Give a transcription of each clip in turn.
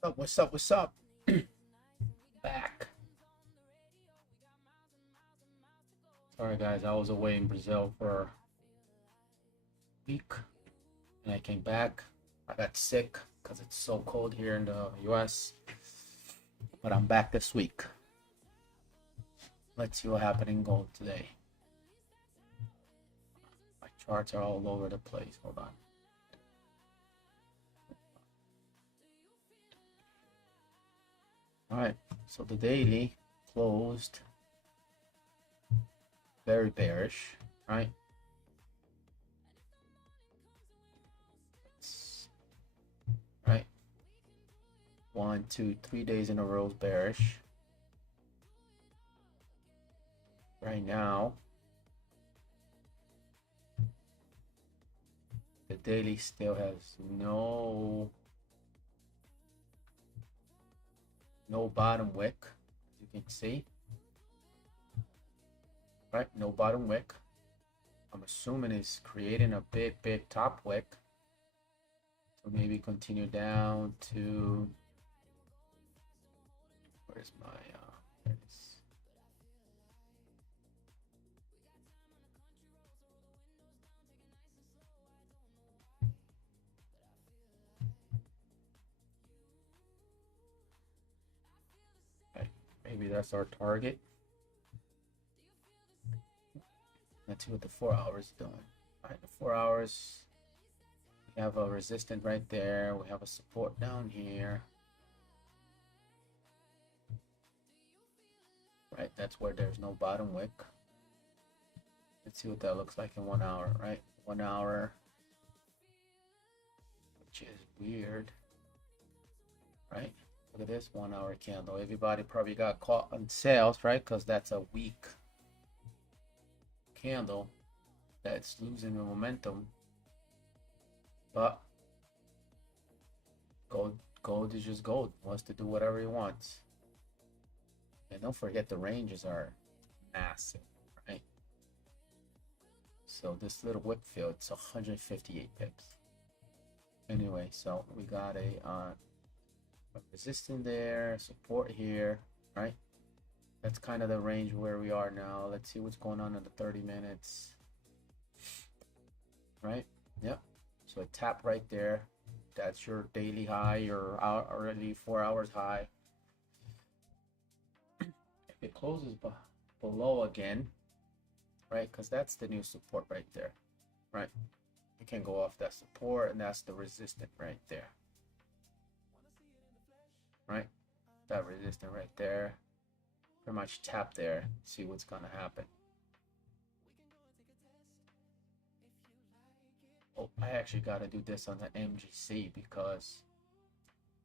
What's up? What's up? Back. Sorry, guys. I was away in Brazil for a week, and I came back. I got sick because it's so cold here in the U.S. But I'm back this week. Let's see what happened in gold today. My charts are all over the place. Hold on. All right. So the daily closed very bearish, right? Right. 1, 2, 3 days in a row bearish. Right now, the daily still has no bottom wick, as you can see. Right, no bottom wick. I'm assuming it's creating a big top wick. So maybe continue down to, where's my there it is. Okay, maybe that's our target. Let's see what the 4 hours is doing. All right, the 4 hours, we have a resistance right there. We have a support down here. Right, that's where there's no bottom wick. Let's see what that looks like in 1 hour, right? 1 hour, which is weird, right? Look at this 1 hour candle. Everybody probably got caught on sales, right? Because that's a weak candle that's losing the momentum. But gold is just gold. Wants to do whatever he wants. And don't forget the ranges are massive, right? So this little wick field, it's 158 pips. Anyway, so we got a resistance there, support here, right? That's kind of the range where we are now. Let's see what's going on in the 30 minutes. Right? Yep. So a tap right there. That's your daily high, your hourly 4 hours high. If it closes below again, right? Because that's the new support right there, right? You can go off that support, and that's the resistance right there, right? That resistance right there. Pretty much tap there, see what's gonna happen. Oh, I actually got to do this on the MGC because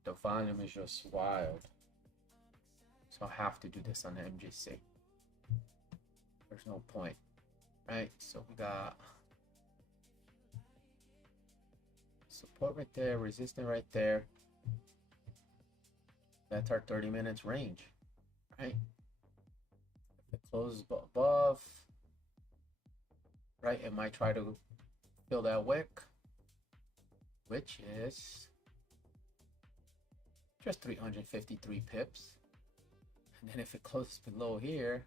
the volume is just wild. So I have to do this on the MGC. There's no point, right? So we got support right there, resistance right there. That's our 30 minutes range, right? If it closes above, right, it might try to fill that wick, which is just 353 pips. And then if it closes below here,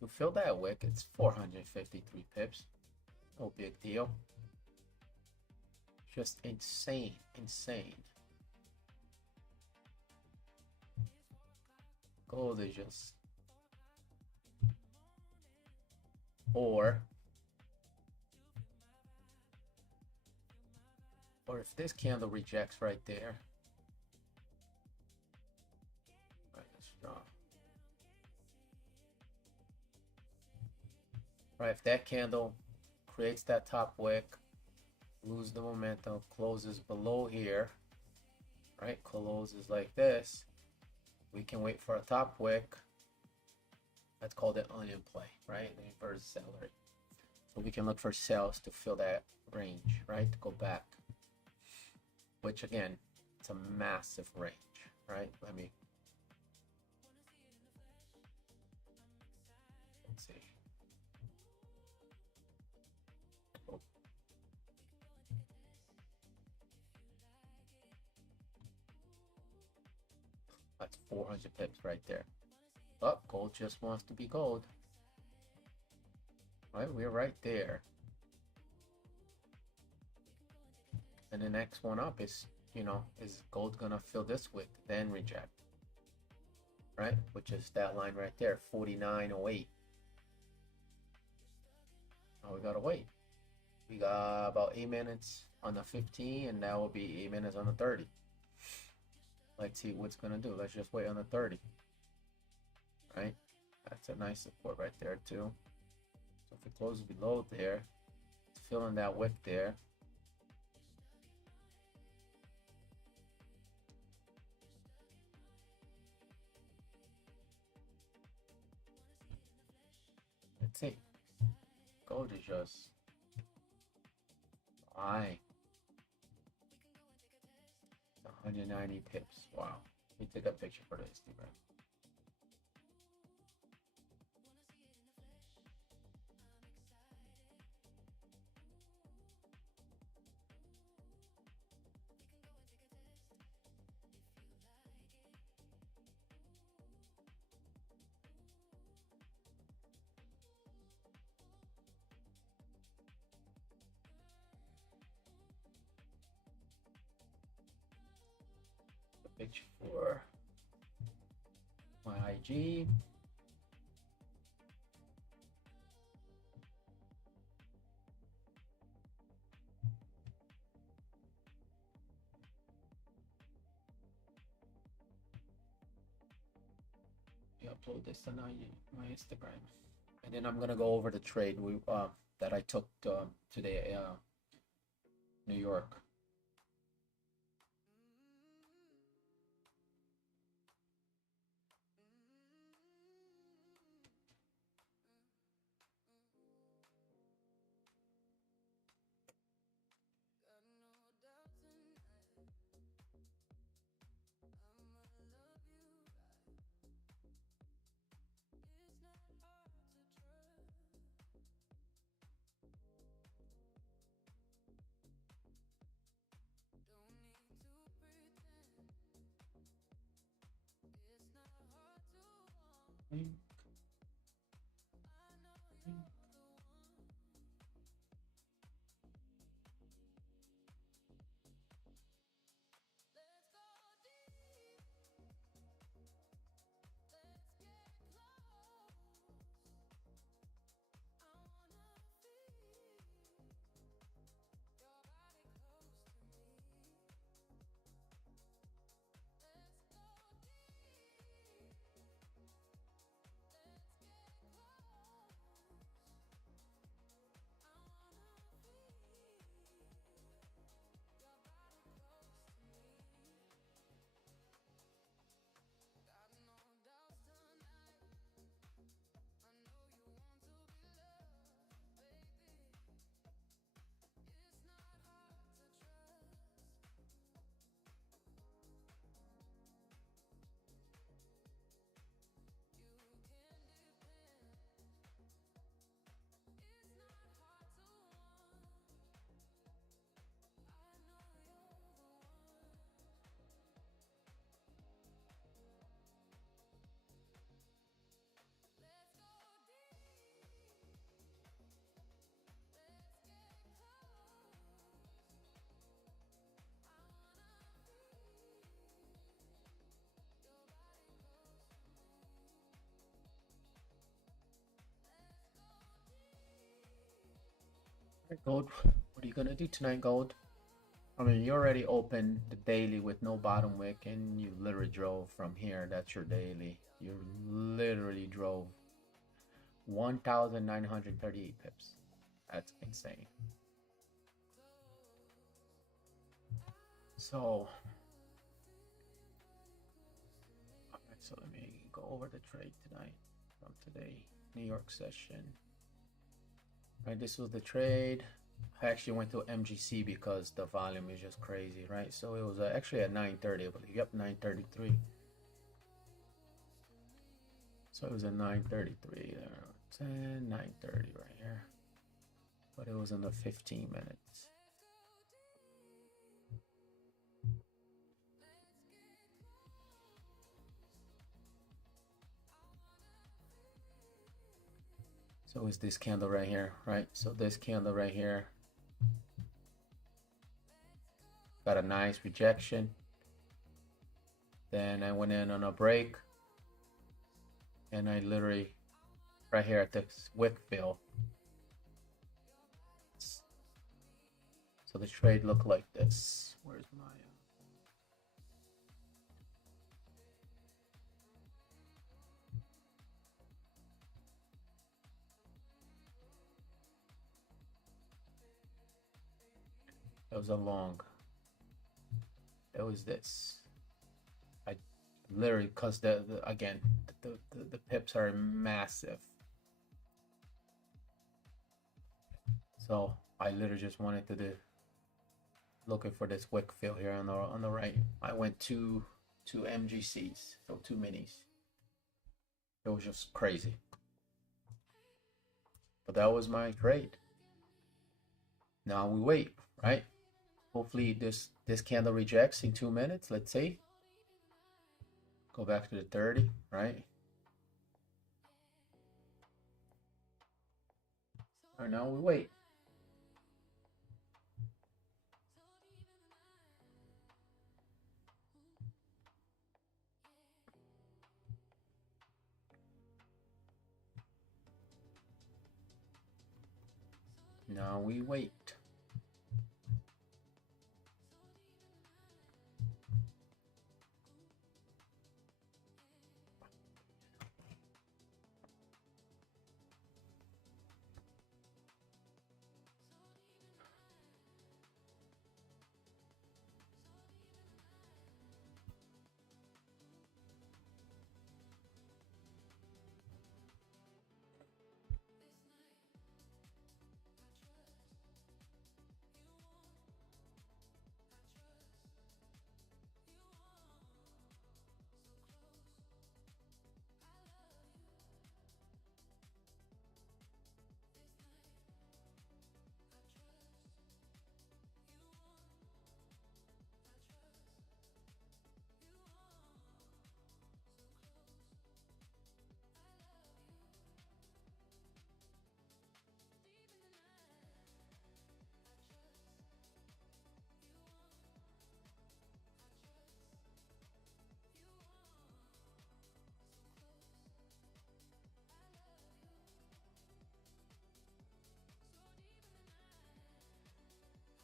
to fill that wick, it's 453 pips. No big deal. Just insane. Gold is just, or if this candle rejects right there, right, that's strong. Right, if that candle creates that top wick, lose the momentum, closes below here, right, closes like this, we can wait for a top wick. That's called an onion play, right? The inverse celery. So we can look for sales to fill that range, right? To go back. Which again, it's a massive range, right? Let's see. Oh. 400 pips right there. But gold just wants to be gold. Right, we're right there. And the next one up is, you know, is gold gonna fill this wick, then reject? Right, which is that line right there, 49.08. Now we gotta wait. We got about 8 minutes on the 15, and that will be 8 minutes on the 30. Let's see what's gonna do. Let's just wait on the 30. Right, that's a nice support right there too. So if it closes below there, it's filling that wick there. Let's see. Gold is just high. 190 pips. Wow. Let me take a picture for this, Steve. Picture for my IG. Upload this on my Instagram, and then I'm gonna go over the trade that I took today, New York. Gold, what are you gonna do tonight, Gold? I mean, you already opened the daily with no bottom wick, and you literally drove from here. That's your daily. You literally drove 1,938 pips. That's insane. So, all right, so let me go over the trade tonight from today, New York session. Right, this was the trade. I actually went to MGC because the volume is just crazy, right? So it was actually at 9:30, I believe. Yep, 9:33. So it was at 9:33 there, 10, 9:30 right here. But it was in the 15 minutes. So it's this candle right here, right? So this candle right here got a nice rejection. Then I went in on a break, and I literally right here at the wick fill. So the trade looked like this. Where's my it was a long. It was this. I literally, because again the pips are massive. So I literally just wanted to do looking for this wick fill here on the right. I went two MGCs, so 2 minis. It was just crazy. But that was my trade. Now we wait, right? Hopefully this candle rejects in 2 minutes. Let's see. Go back to the 30, right? All right, now we wait. Now we wait.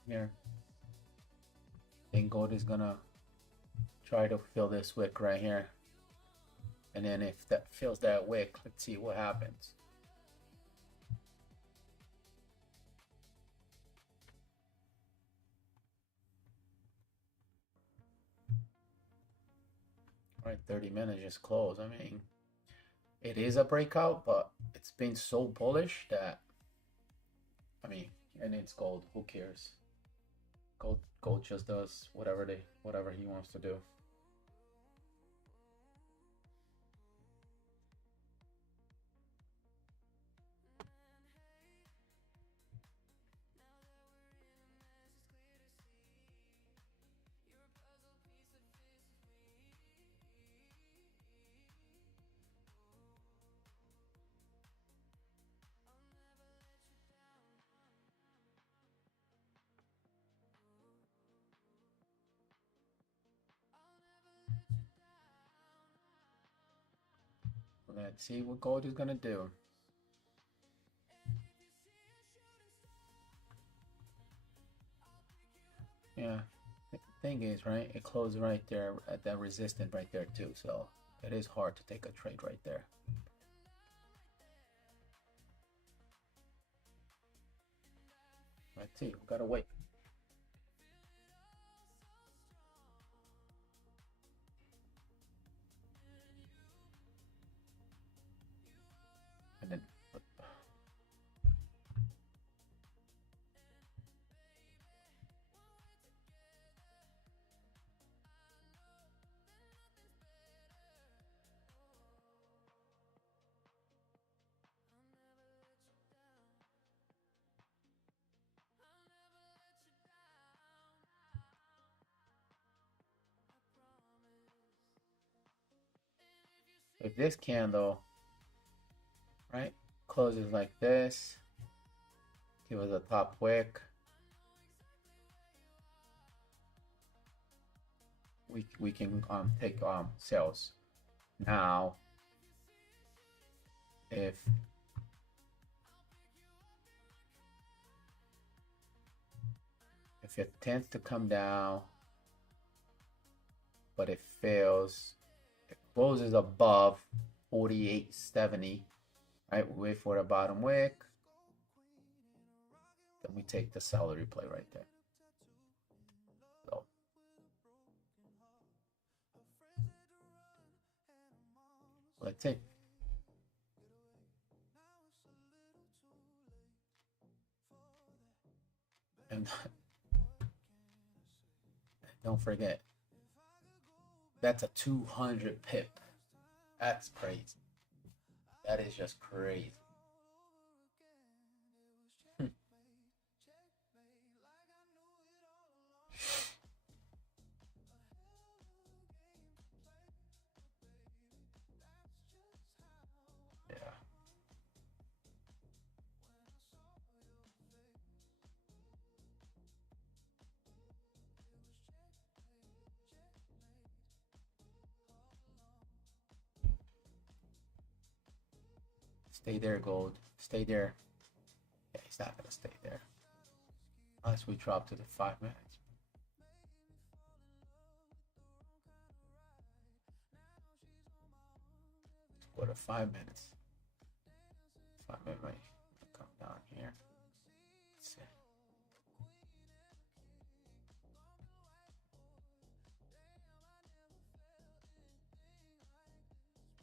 Here. Then gold is gonna try to fill this wick right here. And then if that fills that wick, let's see what happens. All right, 30 minutes just closed. I mean, it is a breakout, but it's been so bullish that, I mean, and it's gold. Who cares? Gold just does whatever he wants to do. Let's see what gold is gonna do. Yeah, the thing is, right, it closed right there at that resistance right there too, so it is hard to take a trade right there. Let's see, we gotta wait. And then if this candle, right, closes like this. Give us a top wick. We can take sales. Now, if it tends to come down, but it fails, it closes above 48.70, right? We wait for the bottom wick. Then we take the salary play right there. So let's see. And don't forget, that's a 200 pip. That's crazy. That is just crazy. Yeah. Stay there, gold. Stay there. Yeah, he's not gonna stay there unless we drop to the 5 minutes. Let's go to 5 minutes. 5 minutes might come down here. Let's see.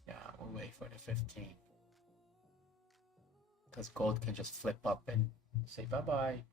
Yeah, we'll wait for the 15. Because gold can just flip up and say bye-bye.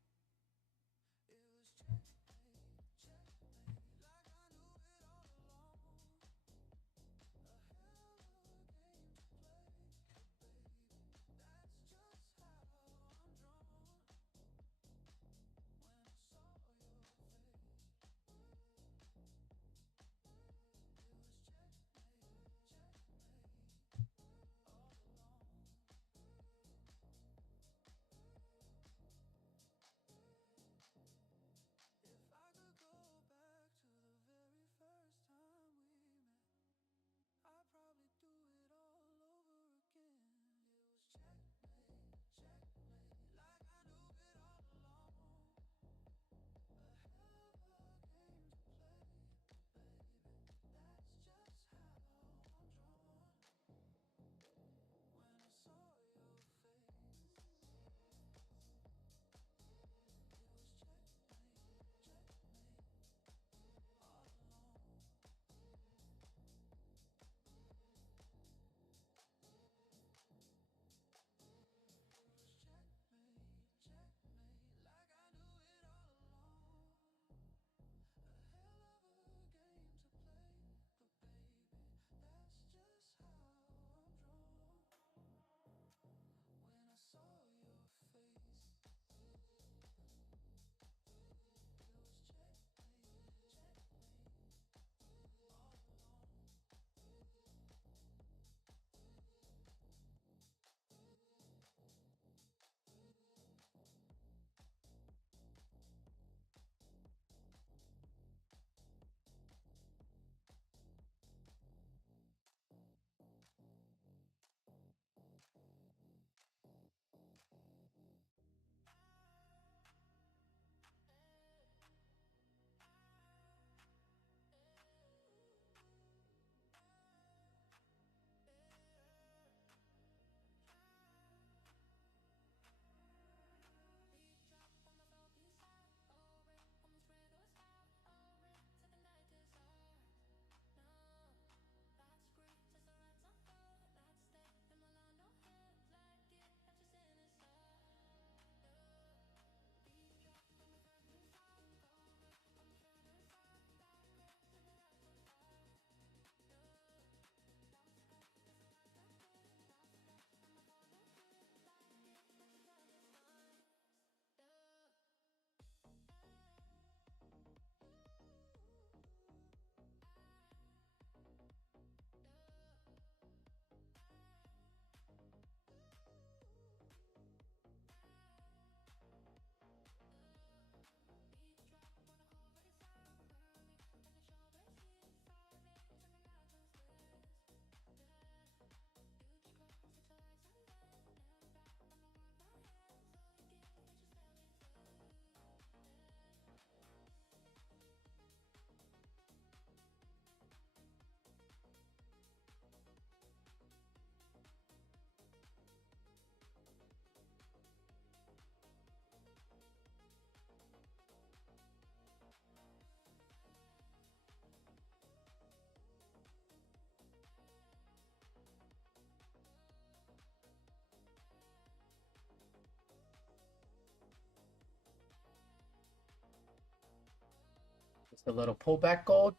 Just a little pullback gold,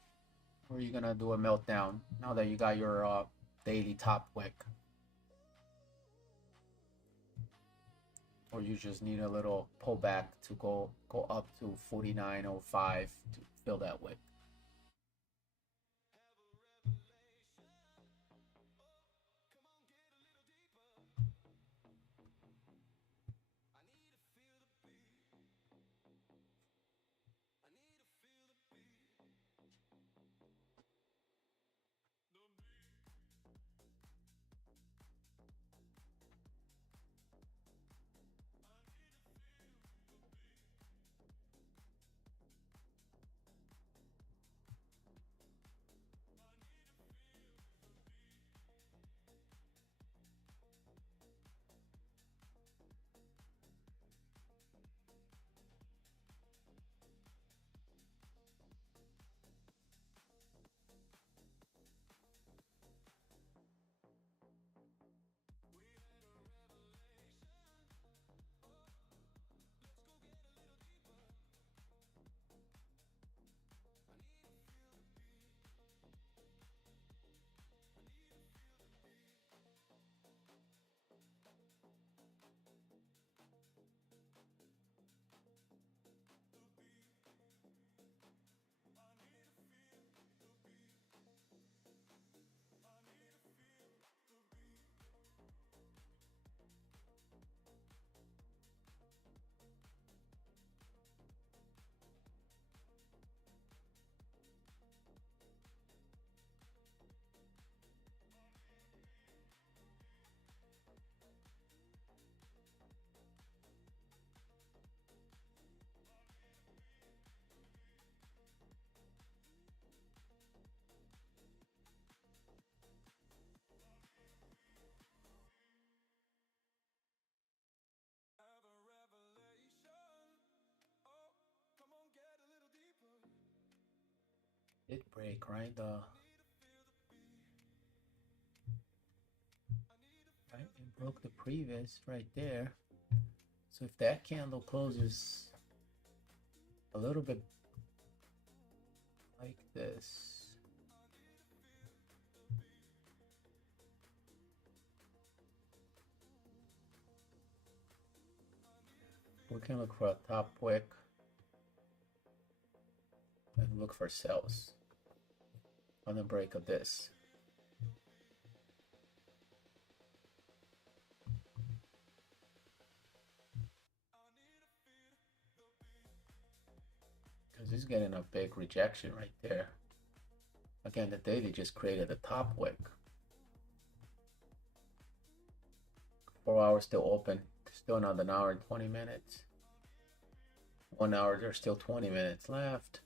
or are you gonna do a meltdown now that you got your daily top wick? Or you just need a little pullback to go up to 49.05 to fill that wick. Did break, right? Right, it broke the previous right there. So if that candle closes a little bit like this, we can look for a top wick and look for sells on the break of this. Because he's getting a big rejection right there. Again, the daily just created a top wick. 4 hours still open. Still another hour and 20 minutes. 1 hour, there's still 20 minutes left.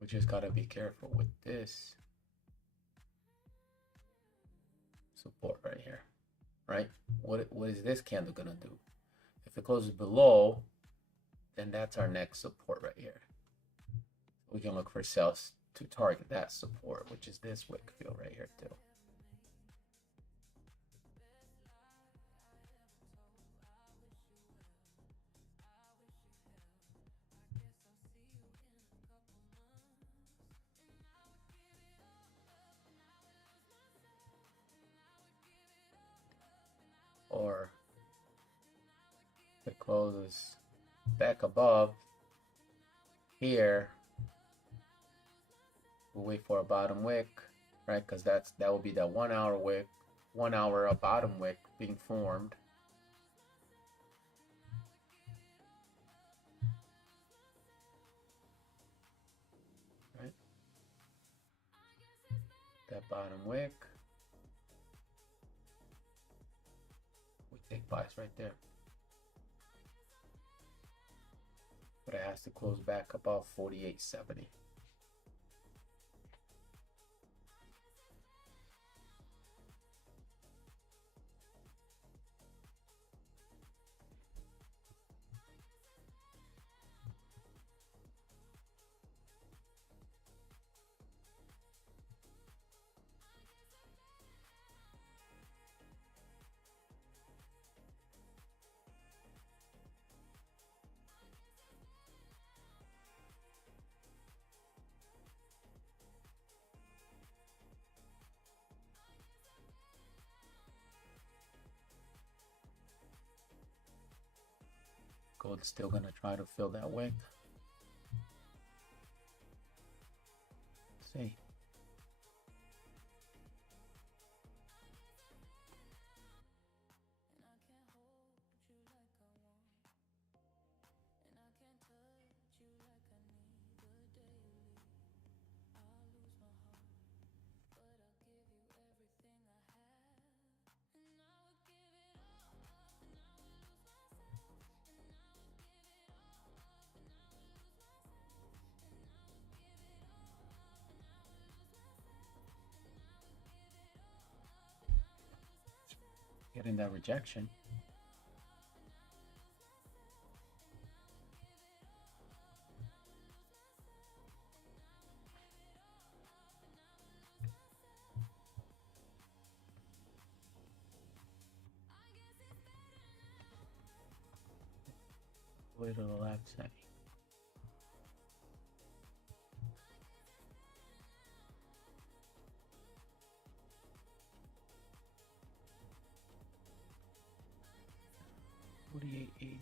We just gotta be careful with this support right here, right? What is this candle gonna do? If it closes below, then that's our next support right here. We can look for sells to target that support, which is this wick field right here too. Or if it closes back above here, we'll wait for a bottom wick, right? Because that will be that 1 hour wick, 1 hour of bottom wick being formed. Right? That bottom wick. We take buys right there. But it has to close back above 48.70. Gold's still gonna try to fill that wick. Let's see. Getting that rejection. Way to the left side. $48.80.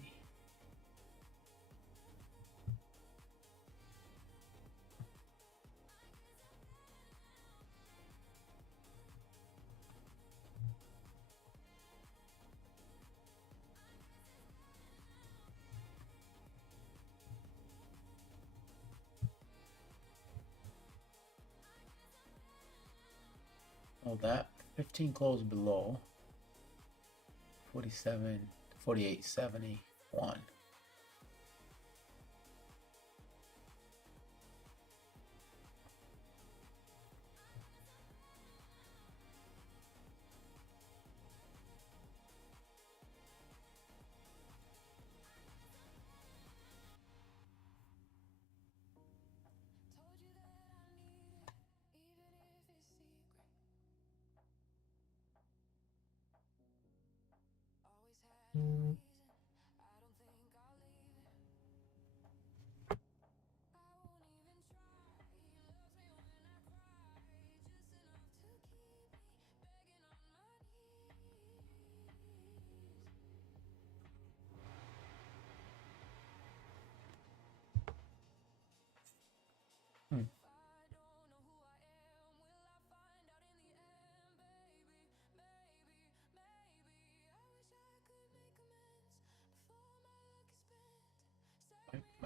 All that 15 closed below 48.71.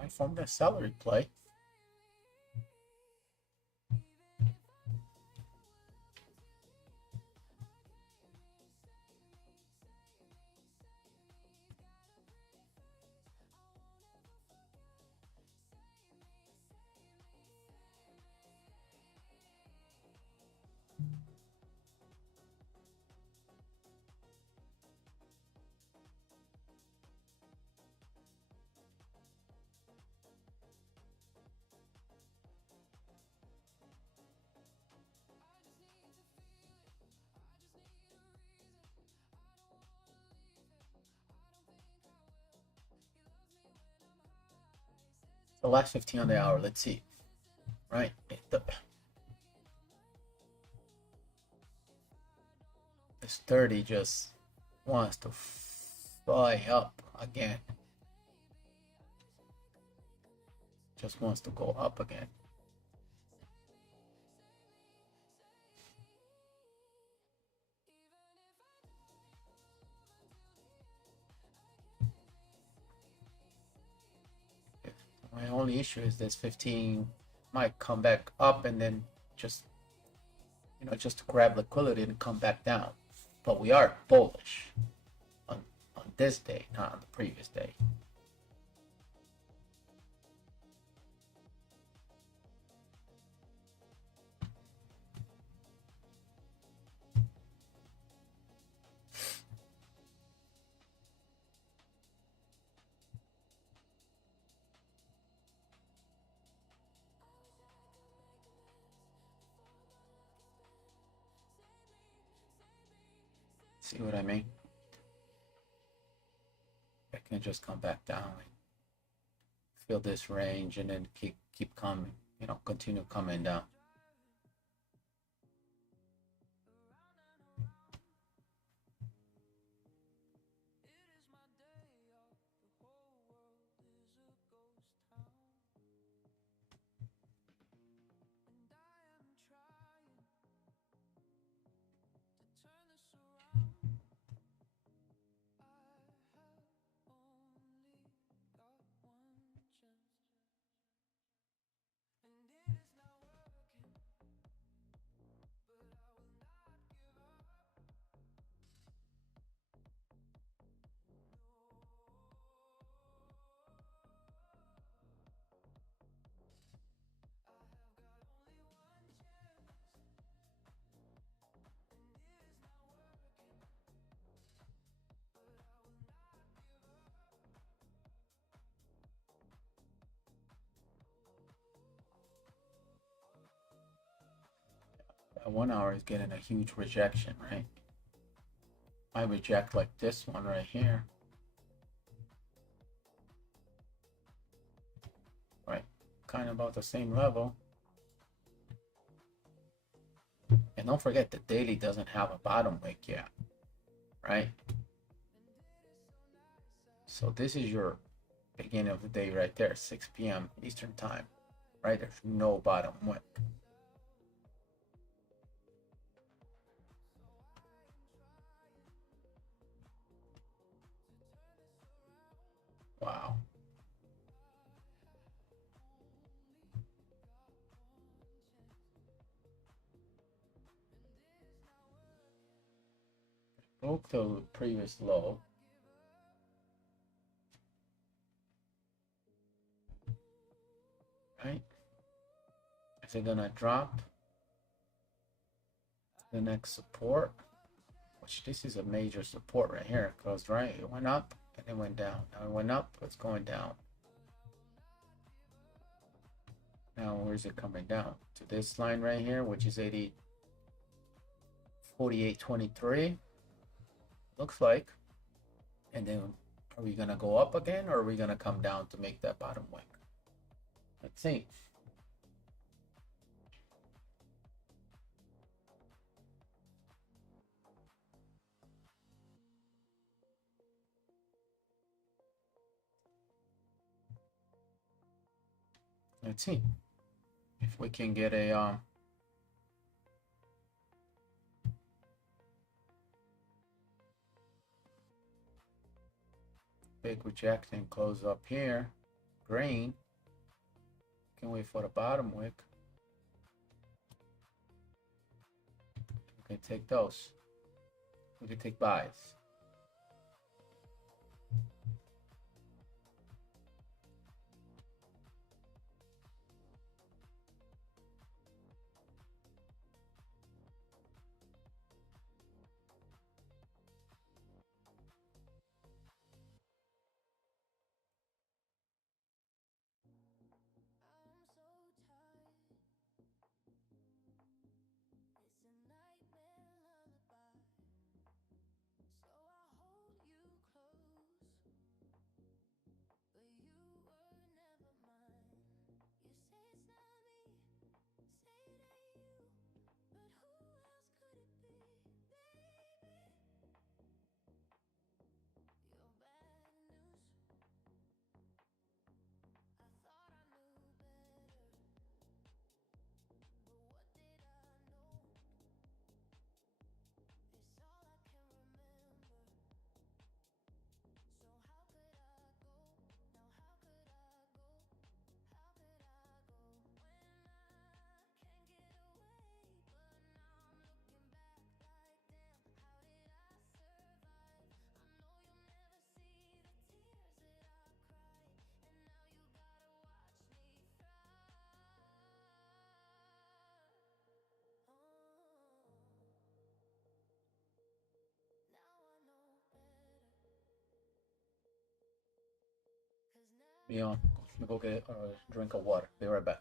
I formed a salary play. The last 15 on the hour, let's see. Right? This 30 just wants to fly up again. Just wants to go up again. My only issue is this 15 might come back up and then just, just to grab liquidity and come back down. But we are bullish on this day, not on the previous day. See what I mean? I can just come back down and fill this range and then keep coming, continue coming down. the 1 hour is getting a huge rejection, right? I reject like this one right here. Right, kind of about the same level. And don't forget the daily doesn't have a bottom wick yet, right? So this is your beginning of the day right there, 6 p.m. Eastern time, right? There's no bottom wick. Wow. Broke the previous low. Right? Is it gonna drop the next support? Which this is a major support right here, because right, it went up and it went down. Now it went up, it's going down. Now where's it coming down? To this line right here, which is 48.23. Looks like. And then are we gonna go up again, or are we gonna come down to make that bottom wick? Let's see. Let's see if we can get a big rejection, close up here, green. Can wait for the bottom wick. We can take those. We can take buys. Let me go get a drink of water. Be right back.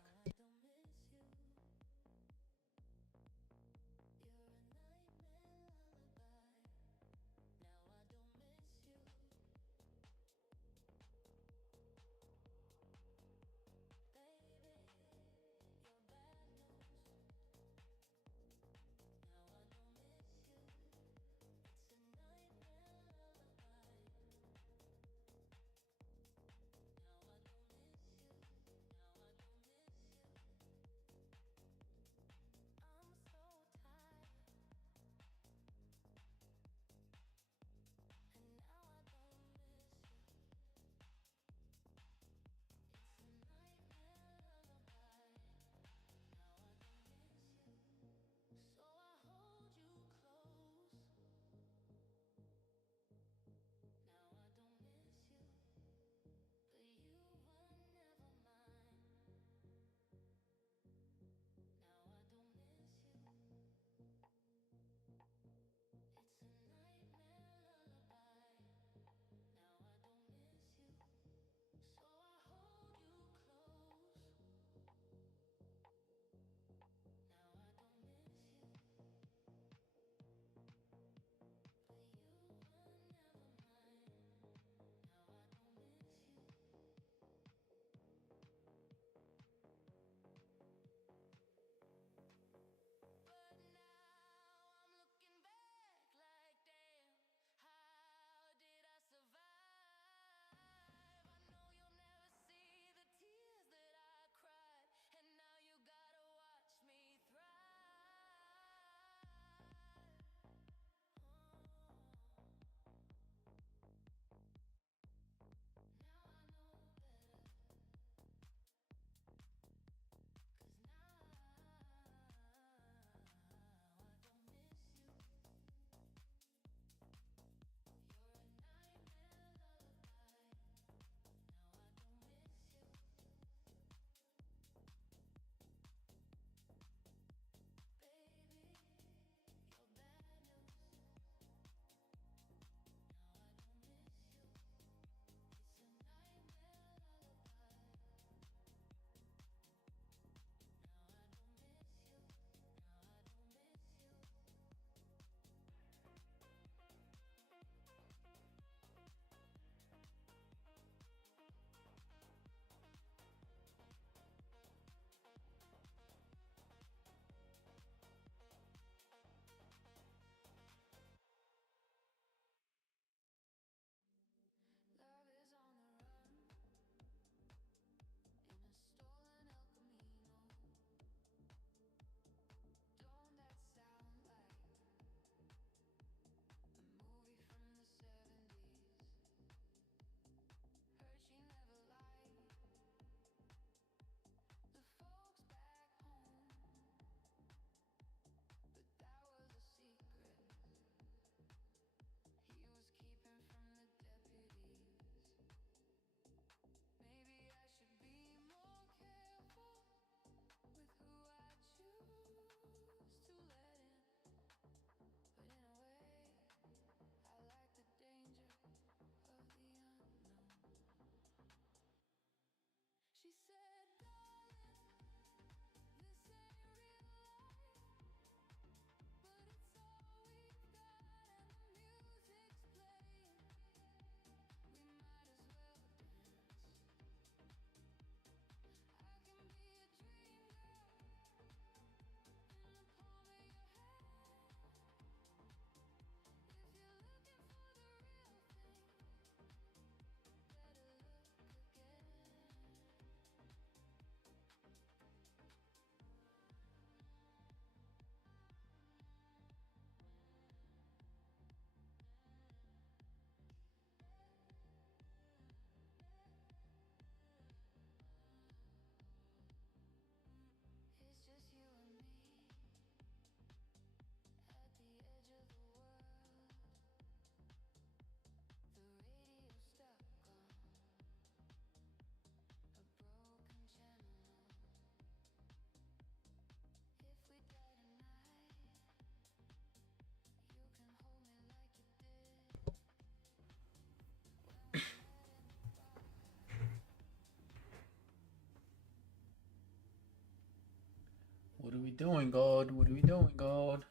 doing, gold? What are we doing, gold?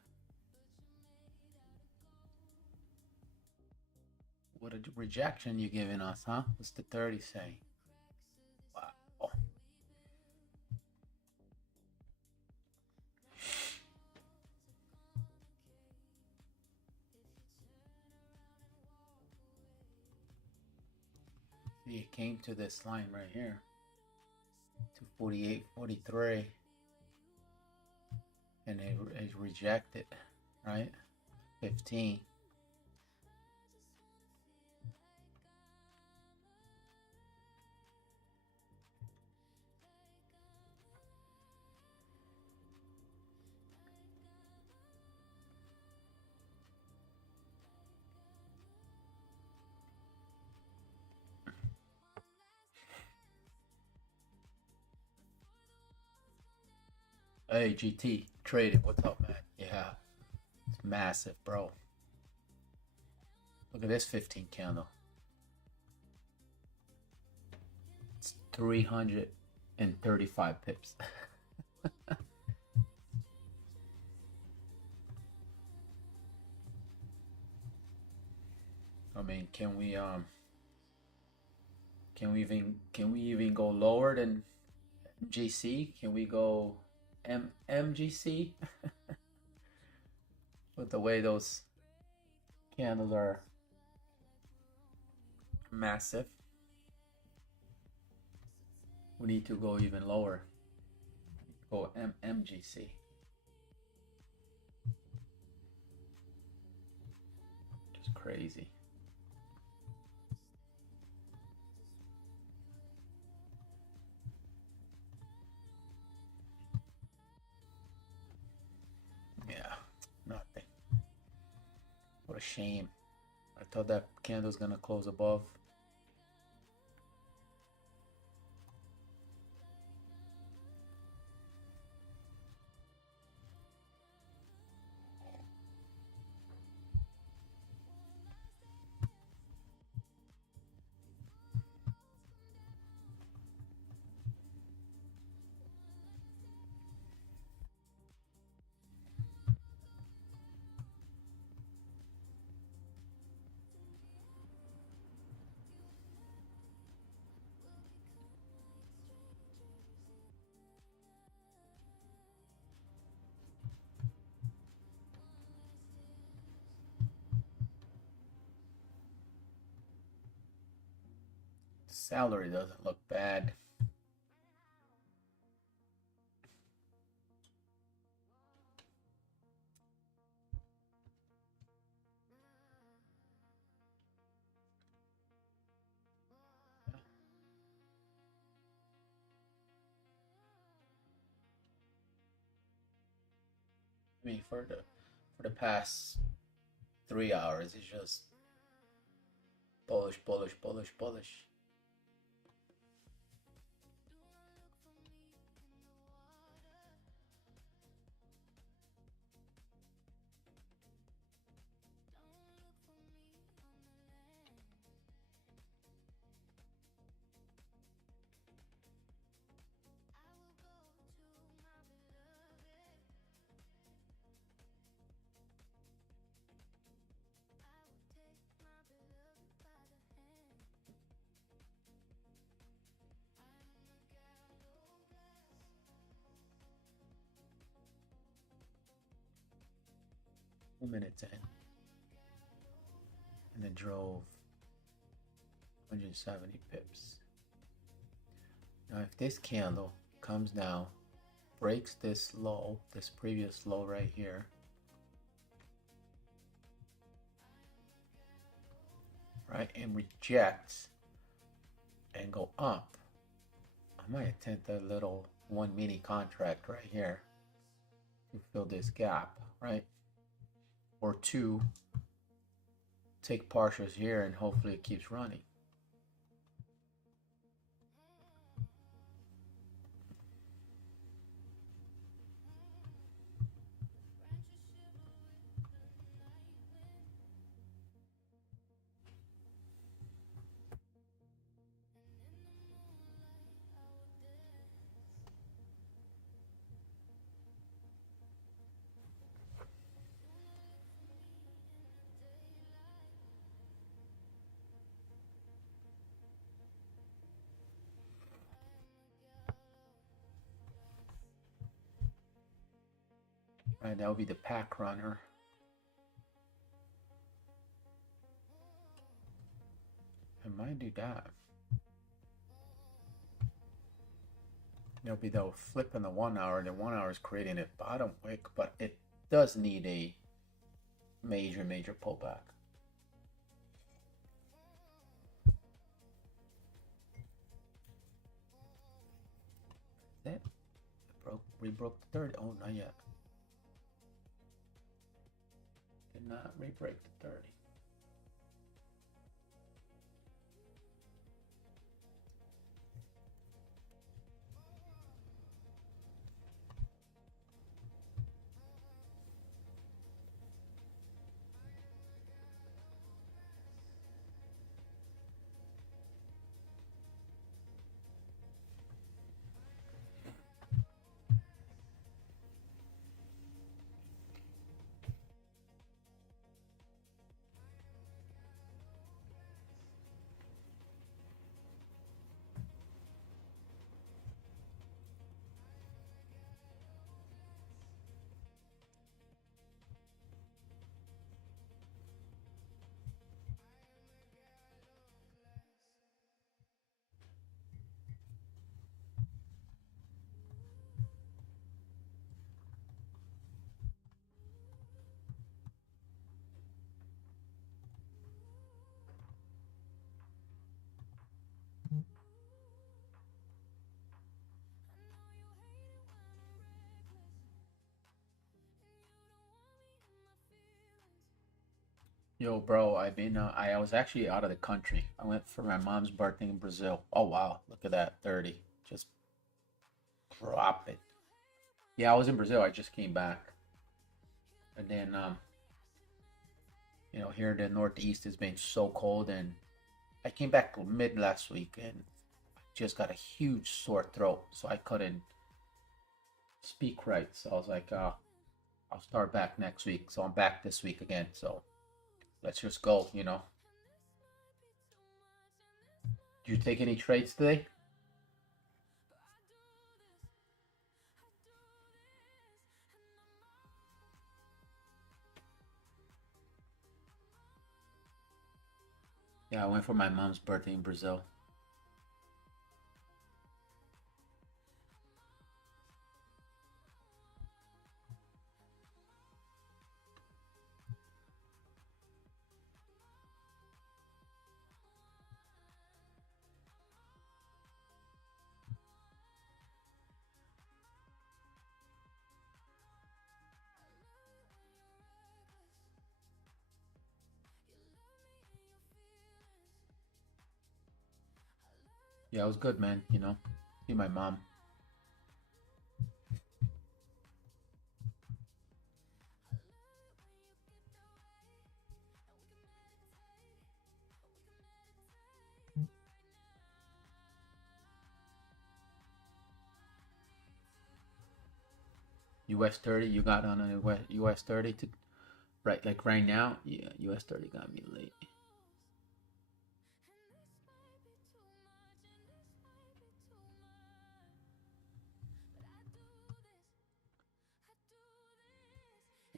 What a rejection you're giving us, huh? What's the 30 saying? Wow. See, it came to this line right here. 248.43. And it rejected, right? 15. Hey, GT, trading. What's up, man? Yeah, it's massive, bro. Look at this 15 candle. It's 335 pips. I mean, can we even go lower than GC? Can we go MGC? With the way those candles are massive, we need to go even lower. Go MGC. Just crazy. Nothing. What a shame. I thought that candle's gonna close above. Salary doesn't look bad. I mean, for the past 3 hours, it's just bullish, bullish, bullish, bullish. Minutes in, and then drove 170 pips. Now if this candle comes down, breaks this low, this previous low right here, right, and rejects and go up, I might attempt a little one mini contract right here to fill this gap, right? Or two, take partials here and hopefully it keeps running. Right, that would be the pack runner. I might do that. There'll be the flip in the 1 hour. The 1 hour is creating a bottom wick, but it does need a major pullback. It rebroke the 30. Oh, not yet. Did not re-break the 30. Yo, bro, I was actually out of the country. I went for my mom's birthday in Brazil. Oh, wow. Look at that, 30. Just drop it. Yeah, I was in Brazil. I just came back. And then, here in the Northeast it's been so cold, and I came back mid last week and just got a huge sore throat, so I couldn't speak right. So I was like, I'll start back next week. So I'm back this week again. So let's just go, Did you take any trades today? Yeah, I went for my mom's birthday in Brazil. Yeah, it was good, man, See my mom. US 30, you got on a US 30 to right, like right now? Yeah, US 30 got me late.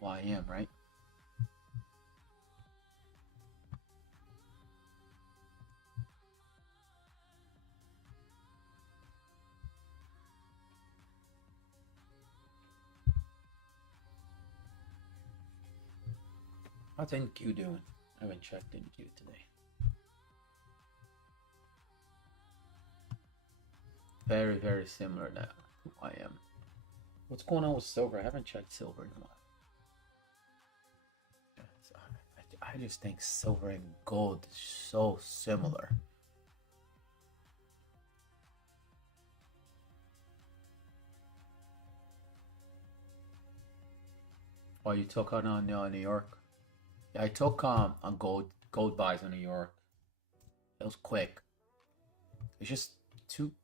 YM, right? How's NQ doing? I haven't checked NQ today. Very, very similar to YM. What's going on with silver? I haven't checked silver in a while. I just think silver and gold is so similar. Oh, you took on New York? Yeah, I took on gold buys in New York. It was quick. It's just too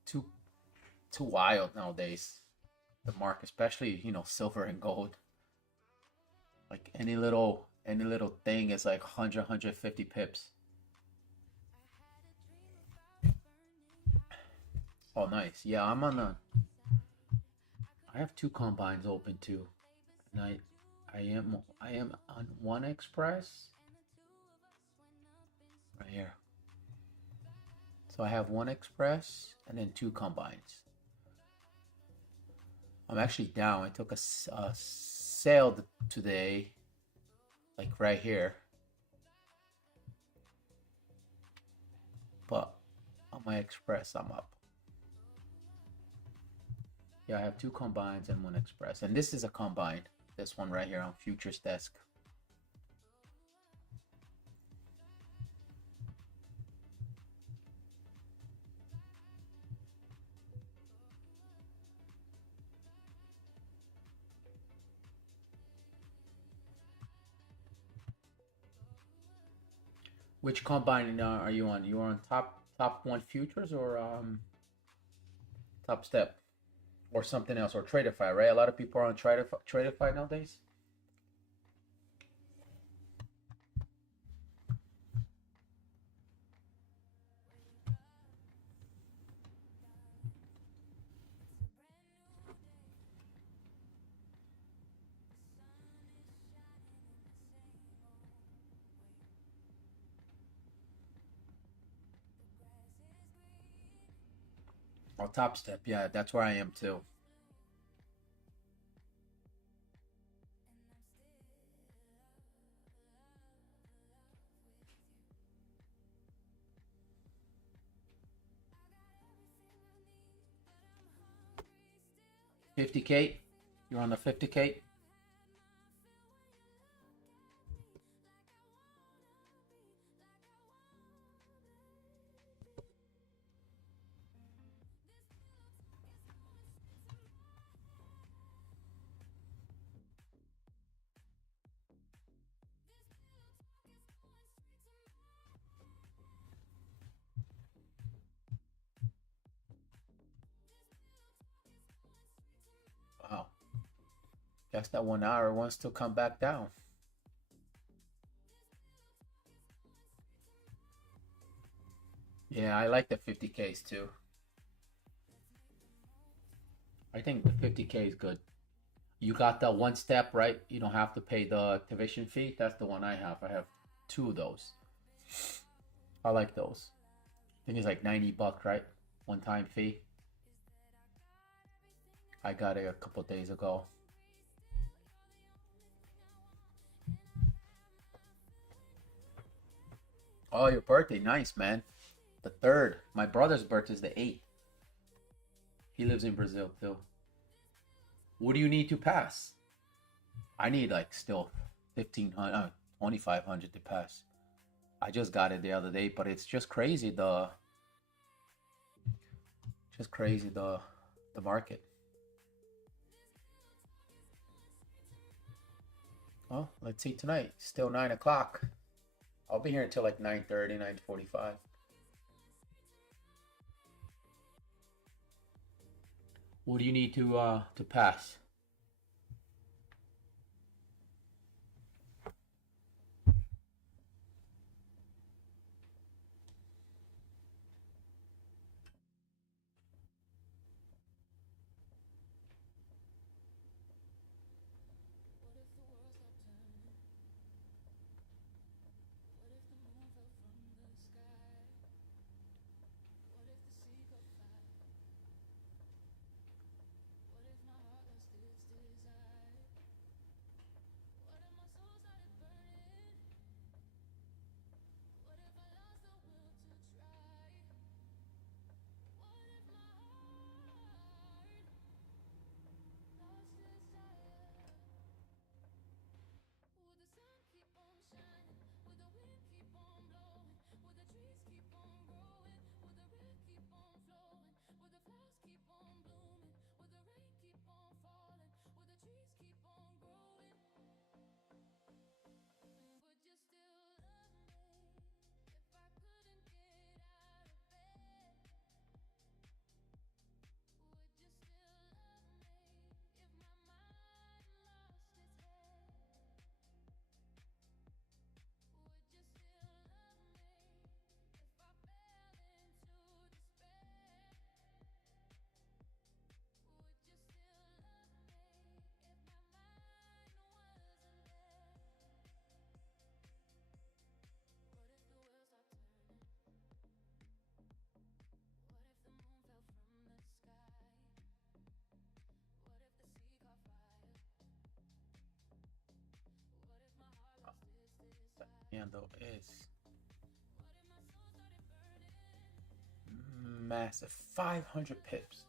wild nowadays. The market, especially silver and gold. Like any little thing is like 150 pips. Oh, nice. Yeah, I have 2 combines open too. And I am on one express right here. So I have one express and then two combines. I'm actually down. I took a sale today, like right here. But on my express, I'm up. Yeah, I have two combines and one express. And this is a combine. This one right here on futures desk. Which combine are you on? You are on top one futures or top step or something else or Tradeify, right? A lot of people are on Tradeify nowadays. Oh, top step, yeah, that's where I am too. $50K. You're on the $50K. Wow. Guess that 1 hour wants to come back down. Yeah, I like the 50Ks too. I think the 50K is good. You got the one step, right? You don't have to pay the activation fee. That's the one I have. I have two of those. I like those. I think it's like $90, right? One time fee. I got it a couple days ago. Oh, your birthday. Nice, man. The 3rd. My brother's birthday is the 8th. He lives in Brazil too. What do you need to pass? I need like still 1,500, 2,500 to pass. I just got it the other day, but it's just crazy the market. Well, let's see tonight. Still 9 o'clock. I'll be here until like 9:30, 9:45. What do you need to pass? candle is massive. 500 pips.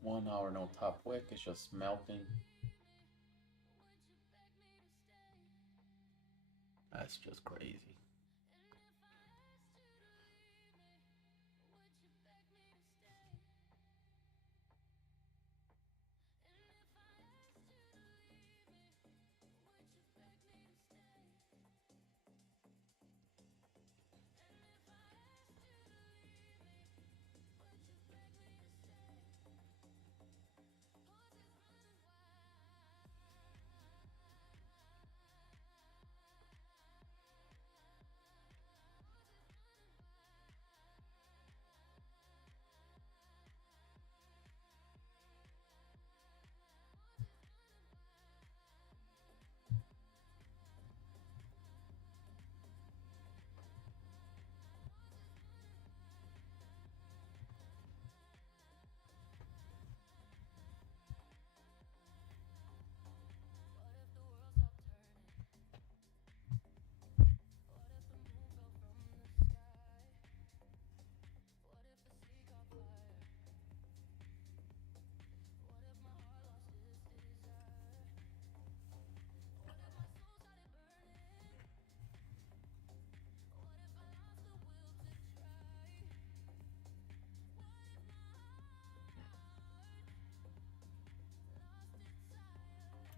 One hour, no top wick. It's just melting. That's just crazy.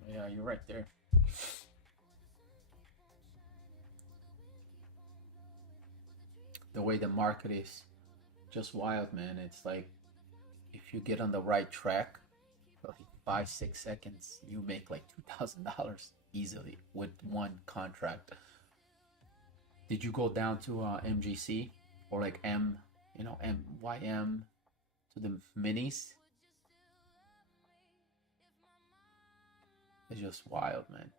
Yeah, you're right there. The way the market is just wild, man. It's like if you get on the right track for like 5-6 seconds, you make like $2,000 easily with one contract. Did you go down to MGC or like MYM to the minis? It's just wild, man.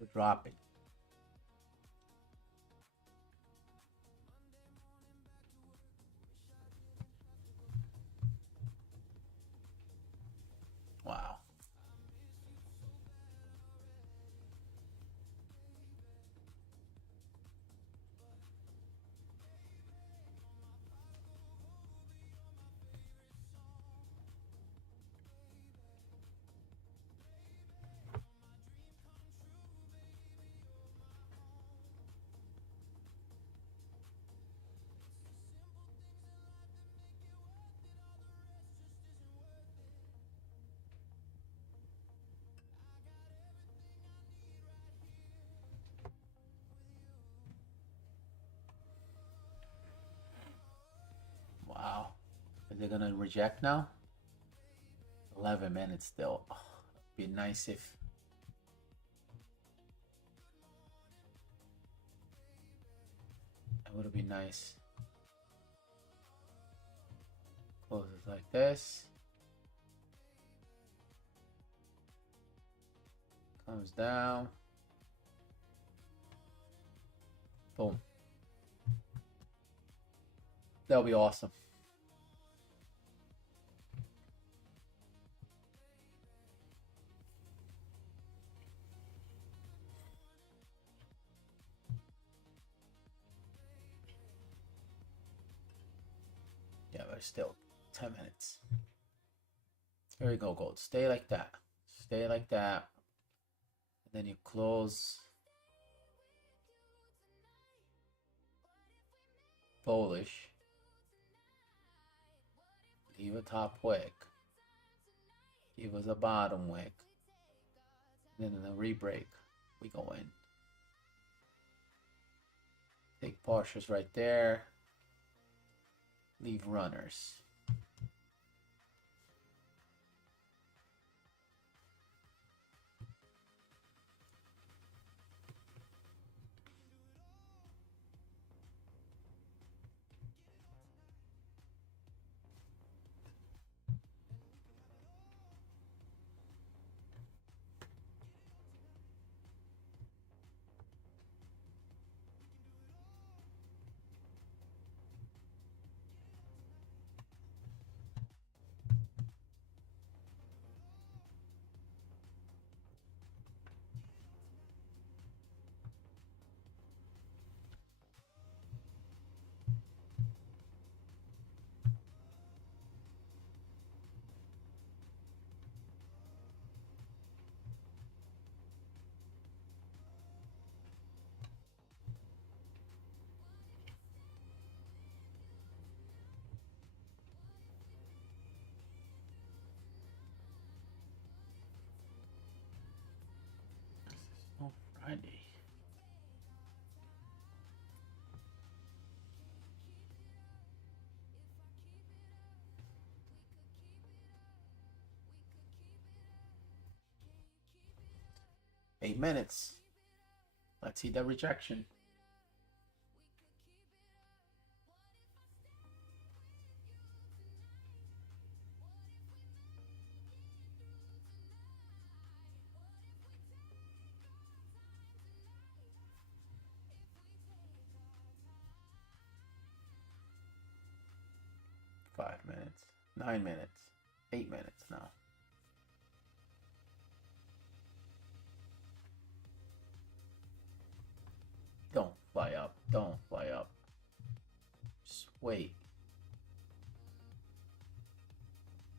We're dropping. Wow. Is it gonna reject now? 11 minutes still. Oh, it'd be nice if it would be nice. Close it like this. Comes down. Boom. That'll be awesome. Yeah, but still 10 minutes. Here we go, gold. Stay like that. Stay like that. And then you close. Bullish. Leave a top wick. Give us a bottom wick. Then in the re-break, we go in. Take partials right there. Leave runners. Oh, Friday. Eight minutes. Let's see the rejection. Five minutes. 9 minutes. 8 minutes now. Don't fly up. Don't fly up. Just wait.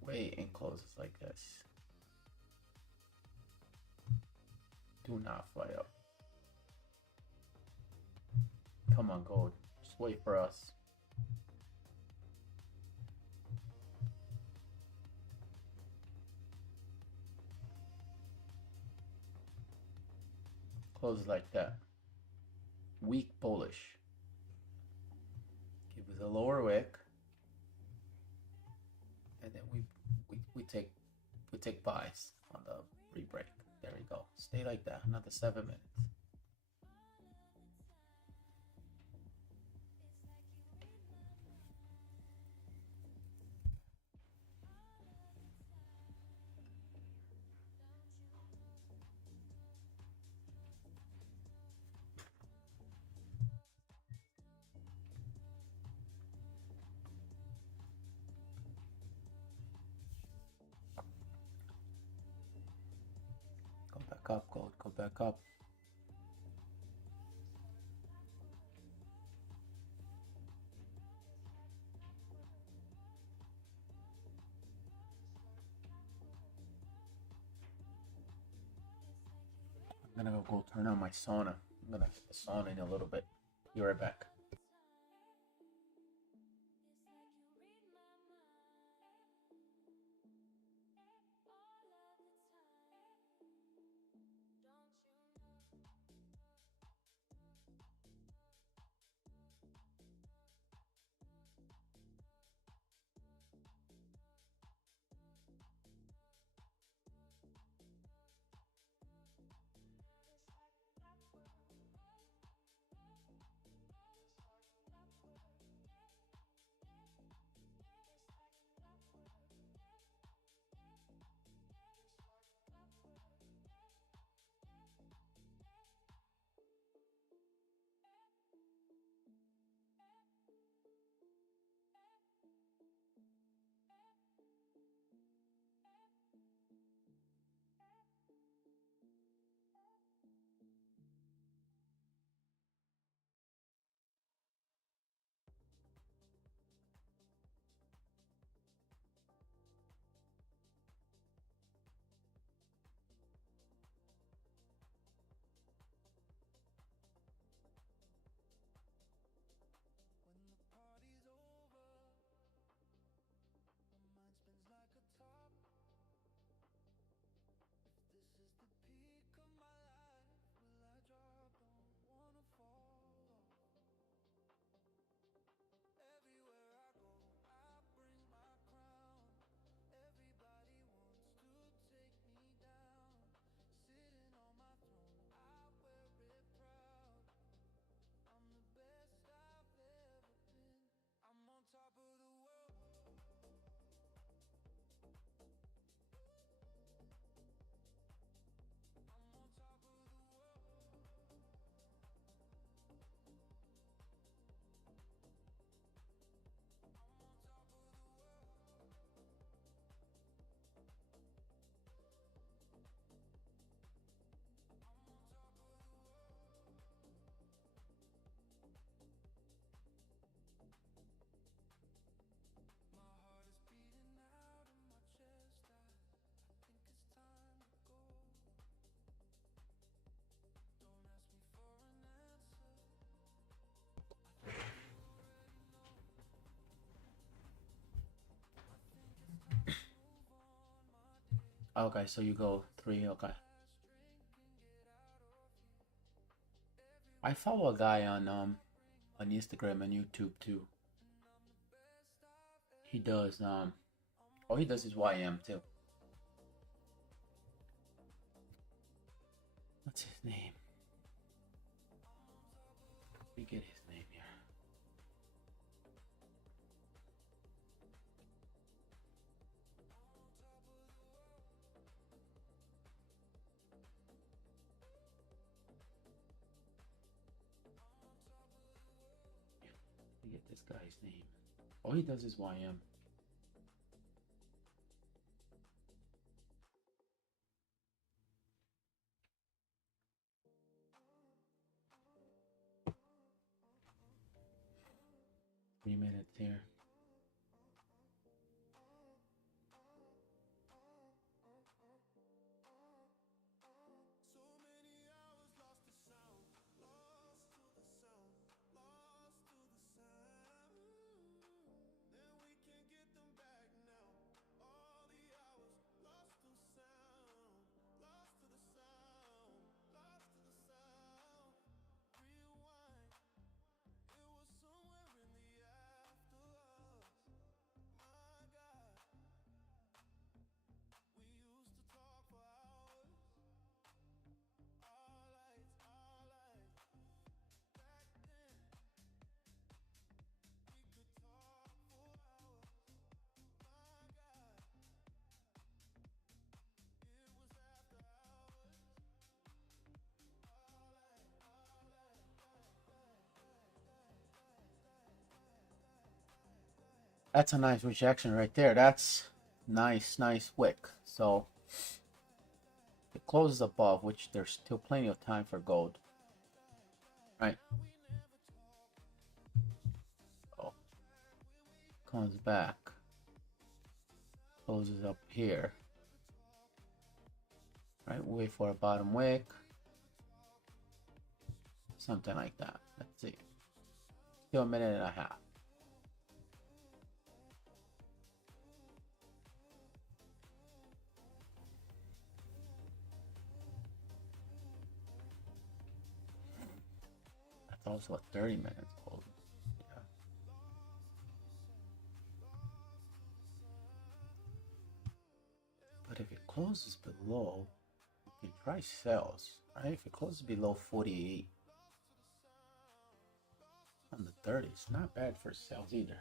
Wait and close it like this. Do not fly up. Come on, gold. Just wait for us. Close it like that. Weak bullish. Give us a lower wick. And then we take buys on the re-break. There we go. Stay like that. Another 7 minutes. Go back up, gold. Go back up. I'm gonna go turn on my sauna. I'm gonna hit the sauna in a little bit. Be right back. Okay, so you go 3. Okay. I follow a guy on Instagram and YouTube too. He does he does his YM too. What's his name? Let me get his name here. Let me get this guy's name. Oh, he does his YM. Three minutes here. That's a nice rejection right there. That's nice wick. So it closes above, which there's still plenty of time for gold. Right. So comes back. Closes up here. Right, wait for a bottom wick. Something like that. Let's see. Still a minute and a half. That's also a 30 minutes hold. Yeah. But if it closes below, you can try sells. Right? If it closes below 48 on the 30, it's not bad for sells either.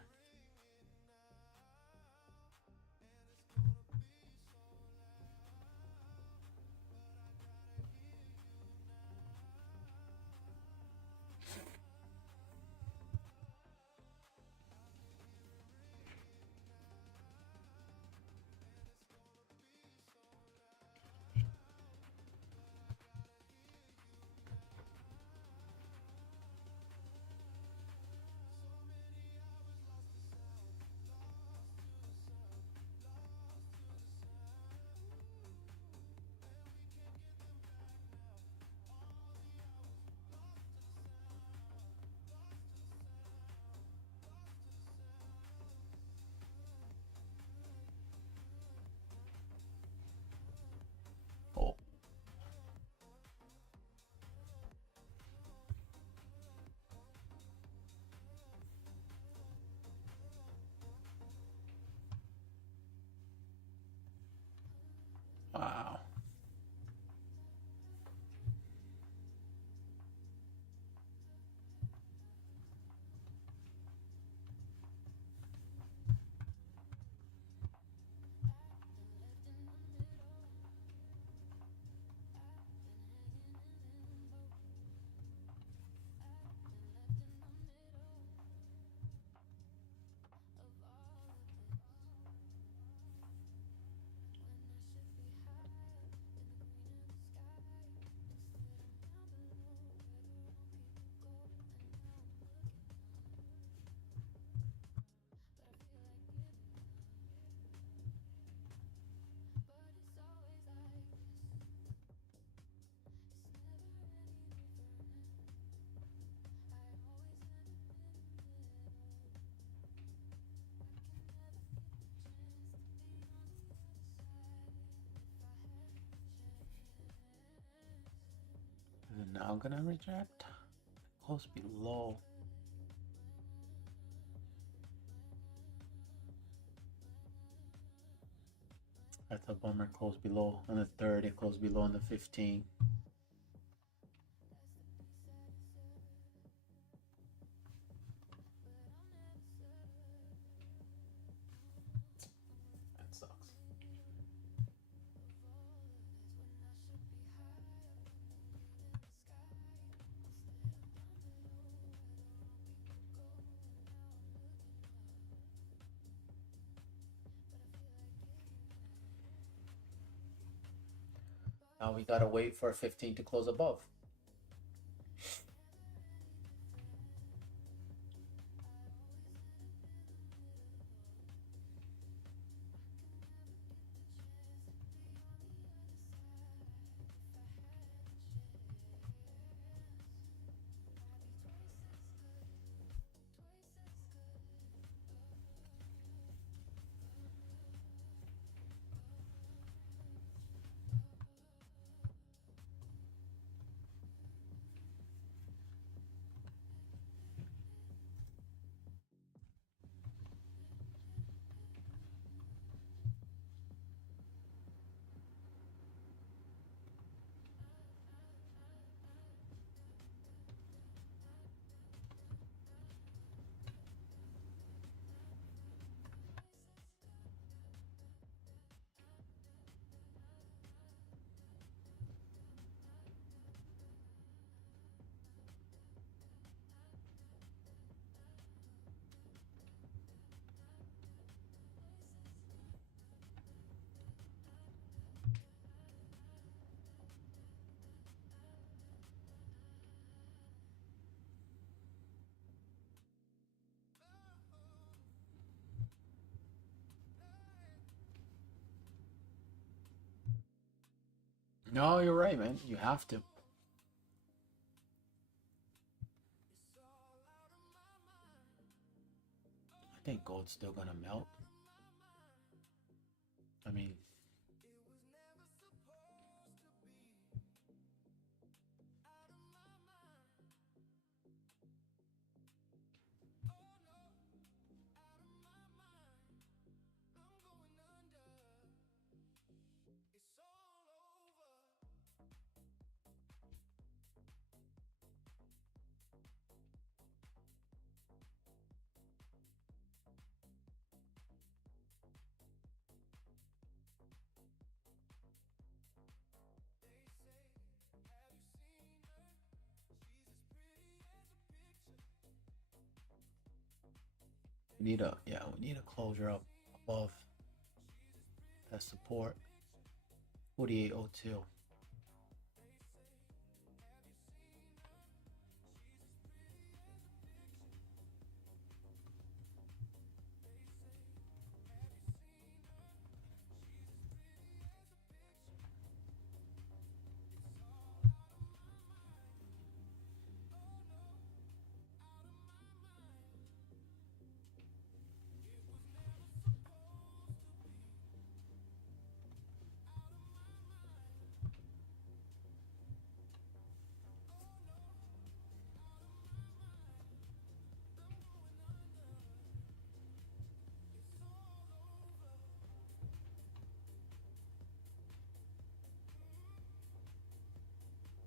I'm gonna reject. Close below. That's a bummer. Close below on the 30. Close below on the 15. That sucks. Now we gotta wait for 15 to close above. No, you're right, man. You have to. I think gold's still gonna melt. I mean, we need a closure up above that support. 4802.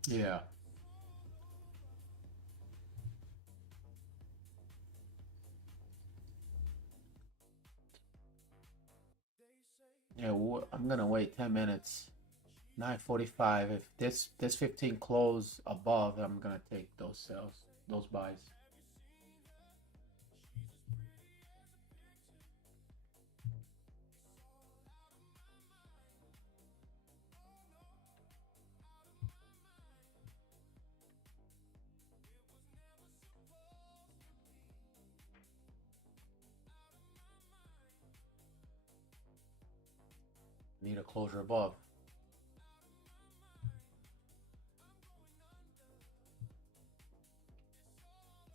Yeah. Yeah, I'm gonna wait 10 minutes. 9:45. If this 15 close above, I'm gonna take those sales, those buys. Need a closure above.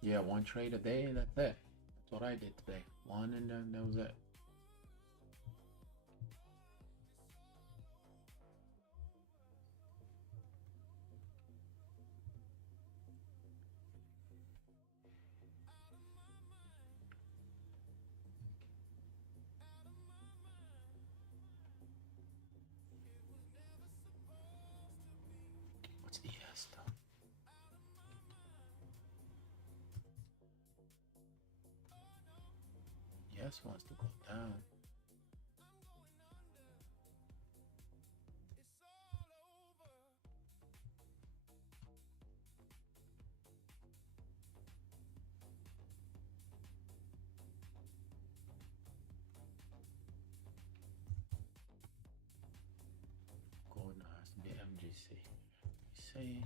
Yeah, one trade a day, that's it. That's what I did today. One, and then that was it. EPS wants to go down. Gold now has to be MGC. See.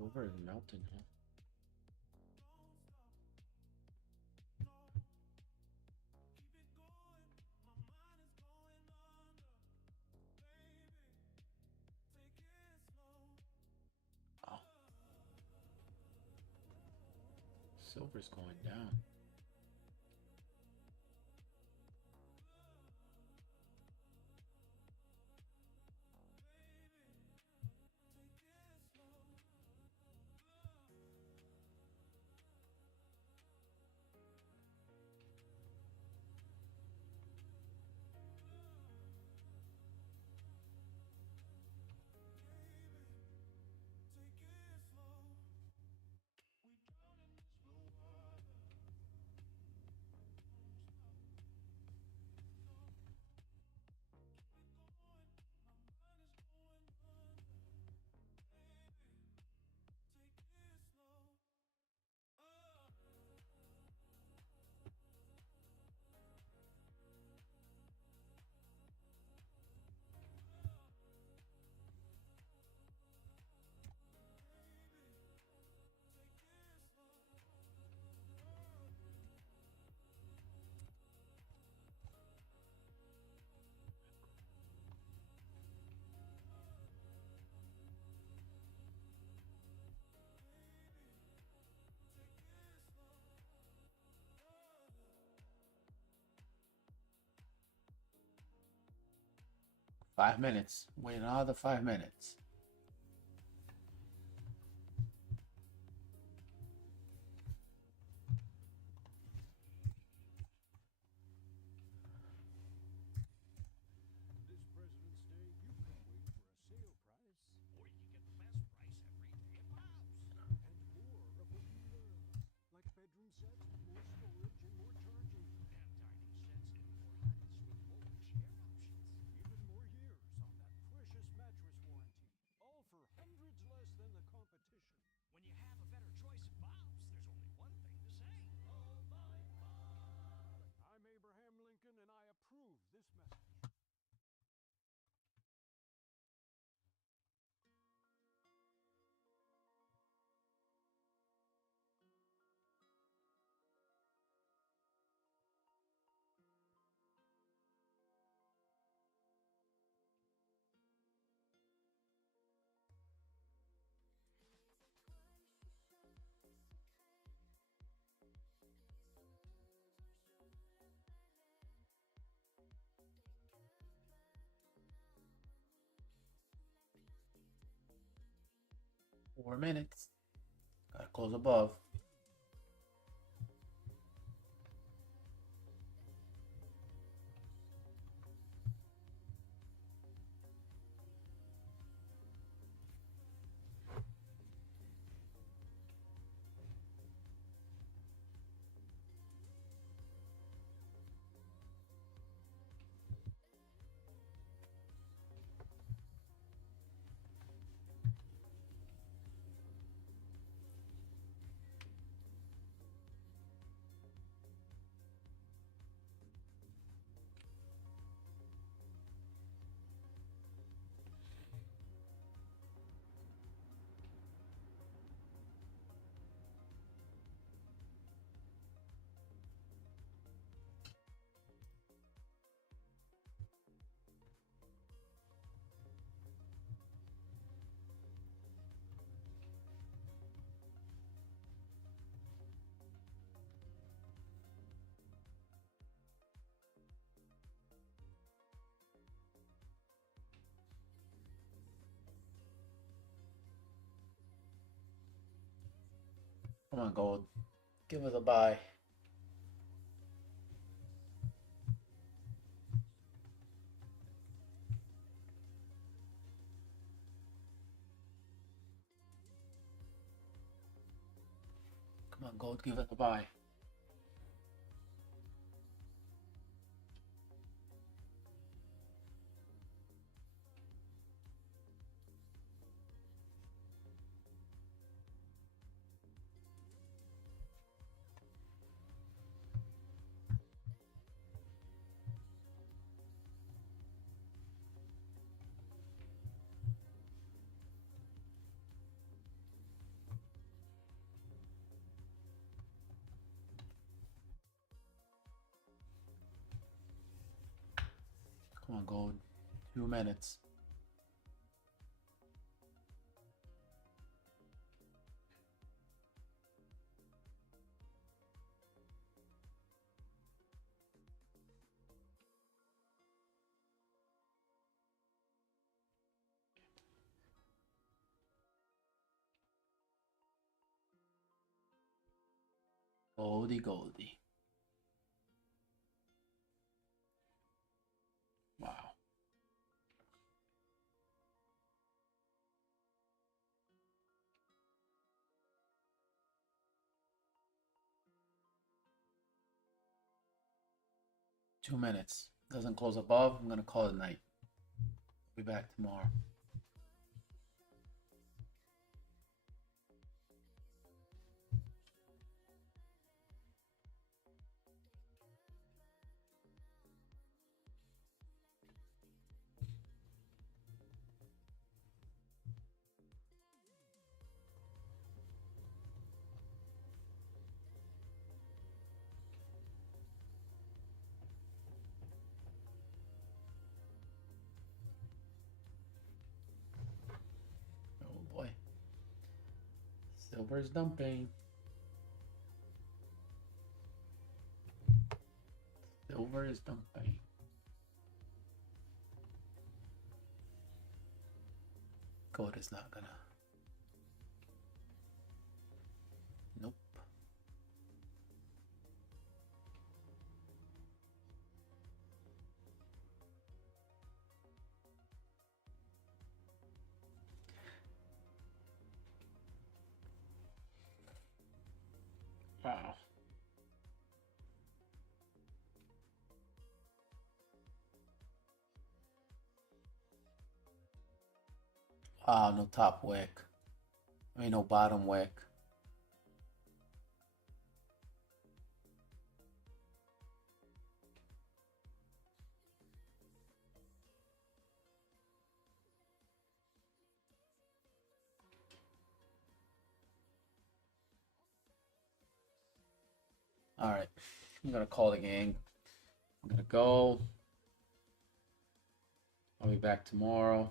Silver is melting, huh? Oh. Silver's going down. Five minutes. Wait another 5 minutes. This President's Day, you can wait for a sale price, or you can get the best price every day at Bob's. And more of what you love, like bedroom sets, more storage, and more charging. And dining sets in more heights with folding chair options. Even more years on that precious mattress warranty. All for hundreds less than the competition. When you have a better choice at Bob's, there's only one thing to say. Oh my God! I'm Abraham Lincoln, and I approve this message. Four minutes. Gotta close above. Come on, gold. Give us a buy. Come on, gold. Give us a buy. Come on, gold. 2 minutes. Goldie, Goldie. Wow. Two minutes. Doesn't close above. I'm gonna call it night. Be back tomorrow. Oh boy. Silver's dumping. Silver is dumping. Gold is not gonna. Nope. Wow. Wow, no top wick. I mean, no bottom wick. All right, I'm gonna call the gang. I'm gonna go. I'll be back tomorrow.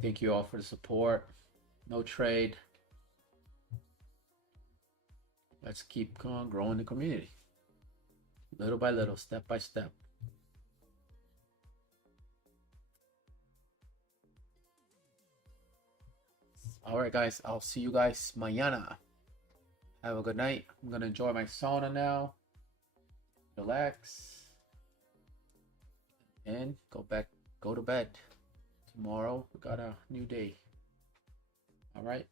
Thank you all for the support. No trade. Let's keep on growing the community. Little by little, step by step. All right, guys. I'll see you guys mañana. Have a good night. I'm gonna enjoy my sauna now. Relax. And go to bed. Tomorrow we got a new day. All right.